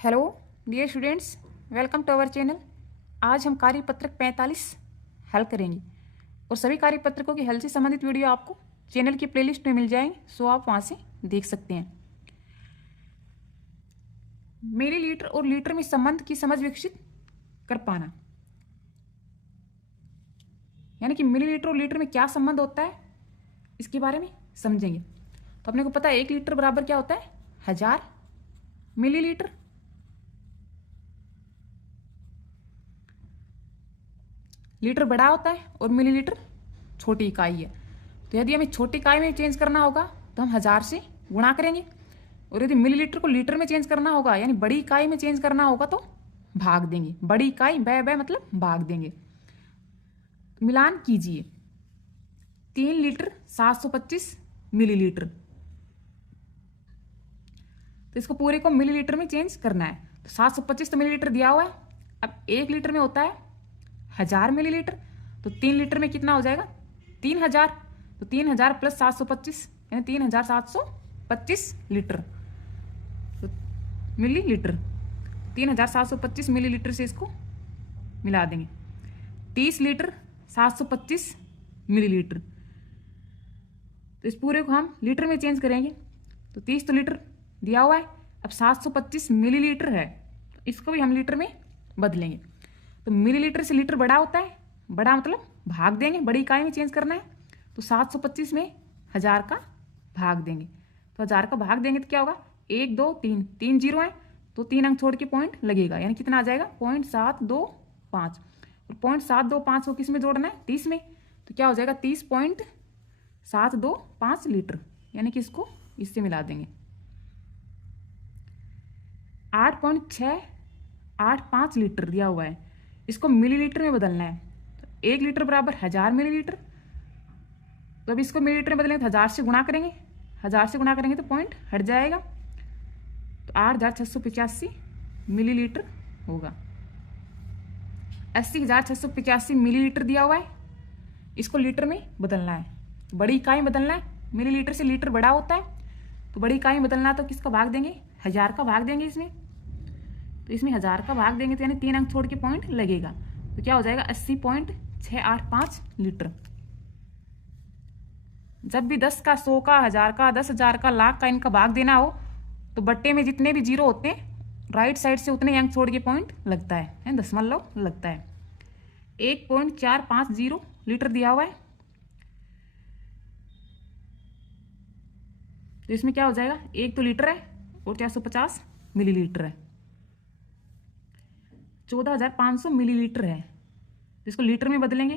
Hello dear students, welcome to our channel. आज हम कार्यपत्रक 45 हल करेंगे और सभी कार्यपत्रकों की हल से संबंधित वीडियो आपको चैनल की प्लेलिस्ट में मिल जाएंगे, सो आप वहाँ से देख सकते हैं। मिलीलीटर और लीटर में संबंध की समझ विकसित कर पाना, यानी कि मिलीलीटर और लीटर में क्या संबंध होता है इसके बारे में समझेंगे। तो अपने को पता है 1 लीटर बराबर क्या होता है, 1000 मिलीलीटर। लीटर बड़ा होता है और मिलीलीटर छोटी इकाई है। तो यदि हमें छोटी इकाई में चेंज करना होगा तो हम 1000 से गुणा करेंगे, और यदि मिलीलीटर को लीटर में चेंज करना होगा यानी बड़ी इकाई में चेंज करना होगा तो भाग देंगे। बड़ी इकाई बै मतलब भाग देंगे। मिलान कीजिए 3 लीटर 725 मिलीलीटर। तो इसको पूरे को मिलीलीटर में चेंज करना है। तो 725 तो मिलीलीटर दिया हुआ है। अब 1 लीटर में होता है 1000 मिलीलीटर, तो 3 लीटर में कितना हो जाएगा, 3000। तो 3000 प्लस 725 यानी 3725 लीटर, तो मिलीलीटर। 3725 मिलीलीटर से इसको मिला देंगे। 30 लीटर 725 मिलीलीटर, तो इस पूरे को हम लीटर में चेंज करेंगे। तो 30 तो लीटर दिया हुआ है, अब 725 मिलीलीटर है, तो इसको भी हम लीटर में बदलेंगे। तो मिलीलीटर से लीटर बड़ा होता है, बड़ा मतलब भाग देंगे, बड़ी इकाई में चेंज करना है। तो 725 में 1000 का भाग देंगे। तो 1000 का भाग देंगे तो क्या होगा, 1 2 3 3 जीरो है, तो 3 अंक छोड़ के पॉइंट लगेगा, यानी कितना आ जाएगा 0.725। और 0.725 को किस में जोड़ना है, 30 में। तो क्या हो जाएगा 30.725 लीटर, यानी कि इसको इससे मिला देंगे। 8.685 लीटर दिया हुआ है, इसको मिलीलीटर में बदलना है। तो 1 लीटर बराबर 1000 मिलीलीटर। तो अब इसको मिलीलीटर में बदलेंगे तो 1000 से गुणा करेंगे, 1000 से गुणा करेंगे तो पॉइंट हट जाएगा। तो 8685 मिलीलीटर होगा। 80685 मिलीलीटर दिया हुआ है, इसको लीटर में बदलना है। बड़ी इकाई में बदलना है, मिलीलीटर से लीटर बड़ा होता है, तो बड़ी इकाई में बदलना है। तो किसका भाग देंगे, 1000 का भाग देंगे इसमें। तो इसमें 1000 का भाग देंगे तो यानी 3 अंक छोड़ के पॉइंट लगेगा। तो क्या हो जाएगा 80.685 लीटर। जब भी 10 का, 100 का, 1000 का, 10,000 का, लाख का इनका भाग देना हो तो बट्टे में जितने भी जीरो होते हैं राइट साइड से उतने अंक छोड़ के पॉइंट लगता है, दशमलव लगता है। 1.450 लीटर दिया हुआ है, तो इसमें क्या हो जाएगा, 1 तो लीटर है और 450 मिलीलीटर है। 14500 मिलीलीटर है, तो इसको लीटर में बदलेंगे।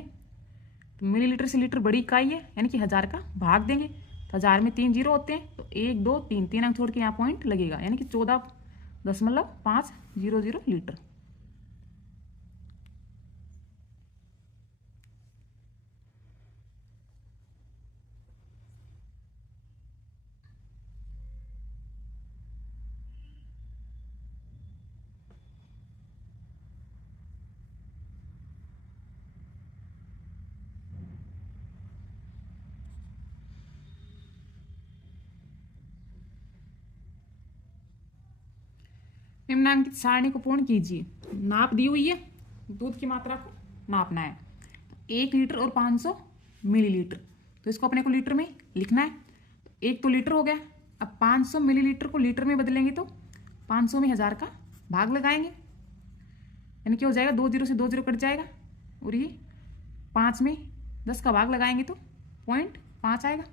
तो मिलीलीटर से लीटर बड़ी इकाई है, यानी कि 1000 का भाग देंगे। तो 1000 में 3 जीरो होते हैं, तो 1 2 3 3 अंक छोड़ के यहाँ पॉइंट लगेगा, यानी कि 14.500 लीटर। निम्नांकित सारणी को पूर्ण कीजिए। नाप दी हुई है, दूध की मात्रा को नापना है। 1 लीटर और 500 मिलीलीटर, तो इसको अपने को लीटर में लिखना है। 1 तो लीटर हो गया, अब 500 मिलीलीटर को लीटर में बदलेंगे तो 500 में 1000 का भाग लगाएंगे, यानी क्या हो जाएगा, 2 जीरो से 2 जीरो कट जाएगा, और ये 5 में 10 का भाग लगाएंगे तो 0.5 आएगा।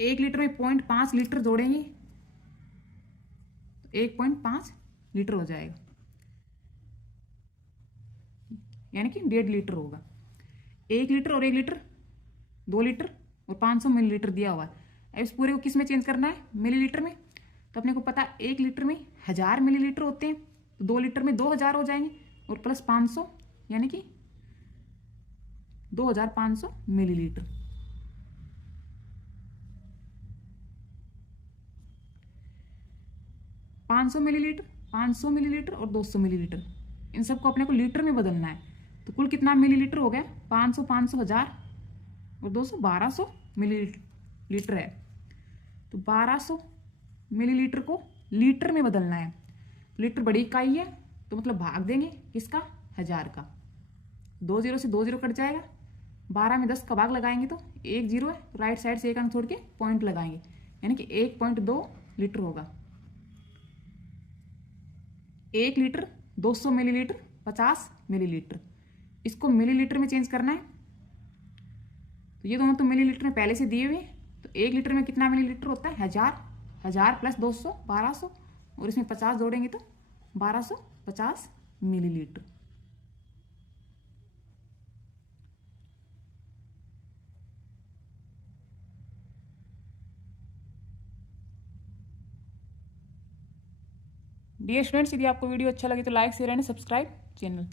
1 लीटर में 0.5 लीटर जोड़ेंगे तो 1.5 लीटर हो जाएगा, यानी कि 1.5 लीटर होगा। 1 लीटर और 1 लीटर 2 लीटर और 500 मिलीलीटर दिया हुआ है। अब इस पूरे को किस में चेंज करना है, मिलीलीटर में। तो अपने को पता है 1 लीटर में 1000 मिलीलीटर होते हैं, तो 2 लीटर में 2000 हो जाएंगे, और प्लस 500 यानी कि 2500 मिलीलीटर। मिलीलीटर, 500 मिलीलीटर और 200 मिलीलीटर, इन सबको अपने को लीटर में बदलना है। तो कुल कितना मिलीलीटर हो गया, 500 500 1000 और 200 1200 मिलीलीटर है। तो 1200 मिलीलीटर को लीटर में बदलना है। लीटर बड़ी इकाई है तो मतलब भाग देंगे किसका, 1000 का। 2 जीरो से 2 जीरो कट जाएगा। 12 में 10 का भाग लगाएंगे तो 1 जीरो है, राइट साइड से एक अंक छोड़ के पॉइंट लगाएंगे, यानी कि 1.2 लीटर होगा। 1 लीटर 200 मिलीलीटर 50 मिलीलीटर। इसको मिलीलीटर में चेंज करना है तो ये दोनों तो मिलीलीटर में पहले से दिए हुए हैं। तो 1 लीटर में कितना मिलीलीटर होता है, 1000। 1000 प्लस 200 1200, और इसमें 50 जोड़ेंगे तो 1250 मिलीलीटर। डियर स्टूडेंट्स, यदि आपको वीडियो अच्छा लगे तो like share and subscribe channel.